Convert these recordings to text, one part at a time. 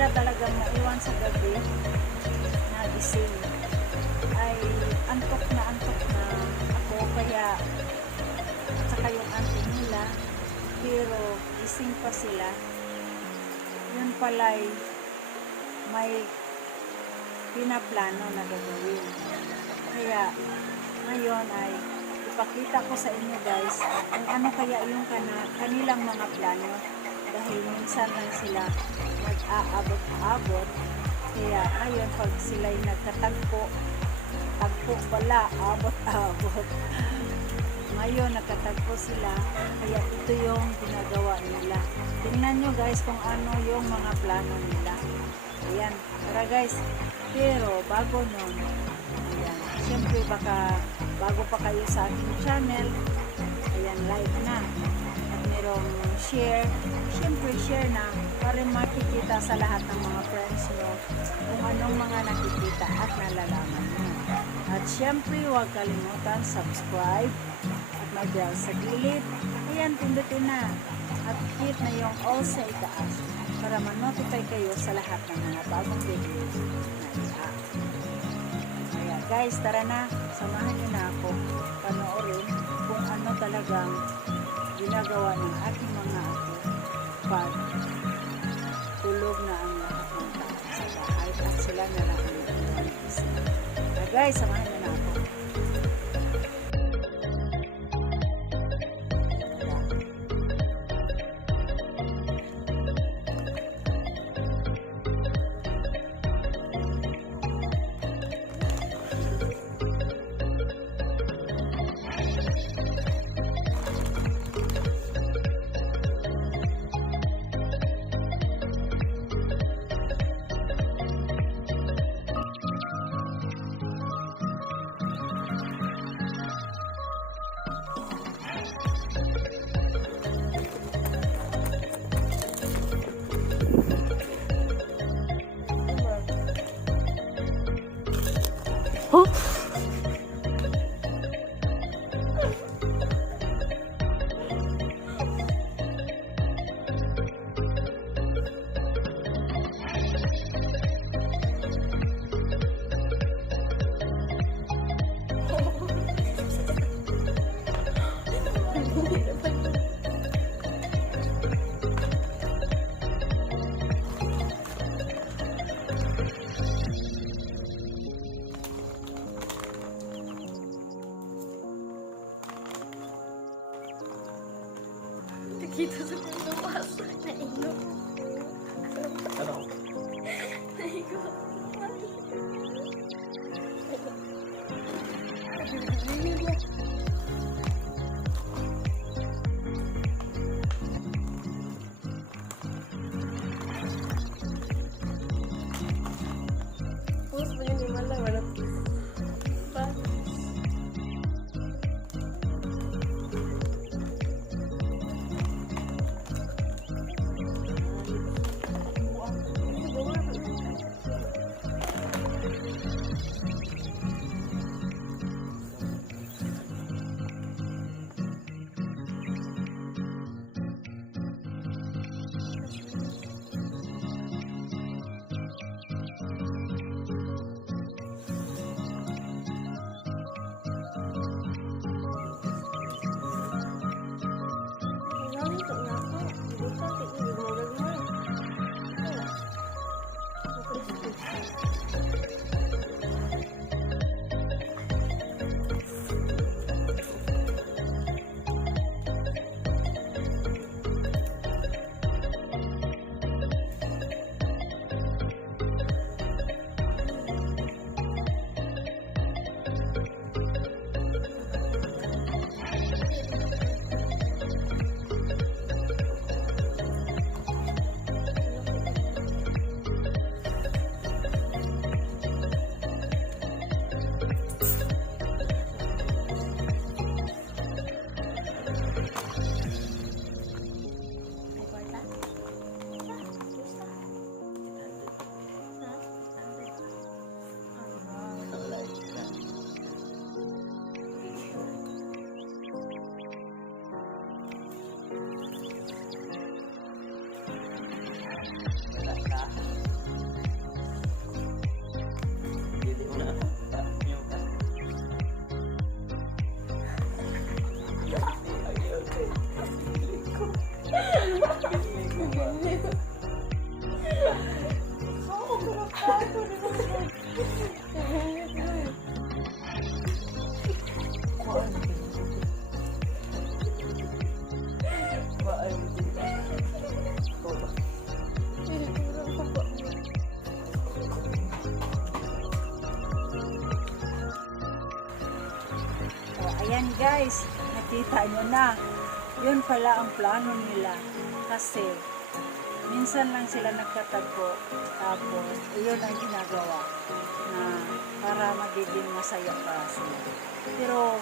nila talagang maiwan sa gabi na gising. Ay antok na ako, kaya at saka yung auntie nila, pero gising pa sila. Yun pala'y may pinaplano na gagawin. Kaya ngayon ay ipakita ko sa inyo guys kung ano kaya yung kanilang mga plano, dahil minsan lang sila nag-aabot-abot. Kaya ngayon pag sila'y nagkatagpo, tagpo pala, abot-abot. Ngayon nagkatagpo sila, kaya ito yung ginagawa nila. Tingnan nyo guys kung ano yung mga plano nila. Ayan, tara guys. Pero bago nun, ayan, syempre baka bago pa kayo sa aking channel, ayan, like na at merong share, syempre share na para makikita sa lahat ng mga friends nyo kung anong mga nakikita at nalalaman nyo. At syempre huwag kalimutan subscribe at mag-bell sa gilid. Ayan, pindutin na at hit na yung all sa itaas para ma-notify kayo sa lahat ng mga bagong video na i-up. Kaya guys, tara na, samahan nyo na ako panoorin kung ano talagang ginagawa ng aking mga apo pag tulog na ang lahat ng tao sa bahay at sila na lang ang isip. Kaya guys, samahan nyo na ako. Huh? Kita sa pagkawasa na ino. Ano? Naigo. Puso pa yun, iman lang. Wala. Pa. O, ayan guys, nakita nyo na. Yun pala ang plano nila. Kasi, minsan lang sila nagkatagpo. Tapos, yun ang ginagawa na para magiging masaya para sila. Pero,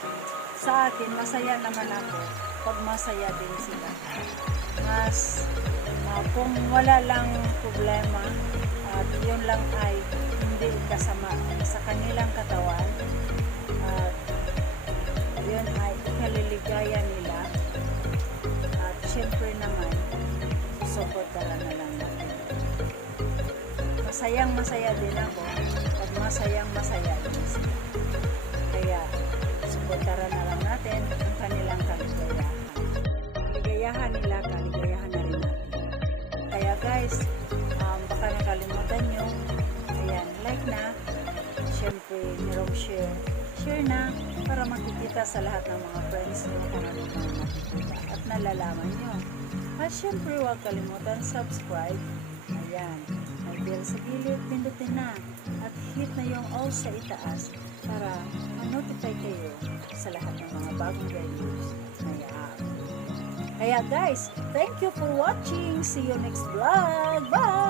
sa akin, masaya naman ako pag masaya din sila. Mas, kung wala lang problema, at yun lang ay hindi kasama sa kanilang katawan, at yun ay ikaliligaya nila, at syempre naman susuportahan na lang natin. Masayang masaya din ako pag masayang masaya din sila. Kaya suportahan na lang natin ang kanilang kaligayahan. Kaligayahan nila, kaligayahan na rin natin. Kaya guys, baka nakalimutan nyo, ayan, like na, syempre merong share na para makikita sa lahat ng mga friends nyo kung ano mga makikita at nalalaman nyo. At syempre huwag kalimutan subscribe, ayan, may bell sa gilid, pindutin na at hit na yung all sa itaas para ma-notify kayo sa lahat ng mga bagong videos na i-upload. Kaya guys, thank you for watching. See you next vlog. Bye!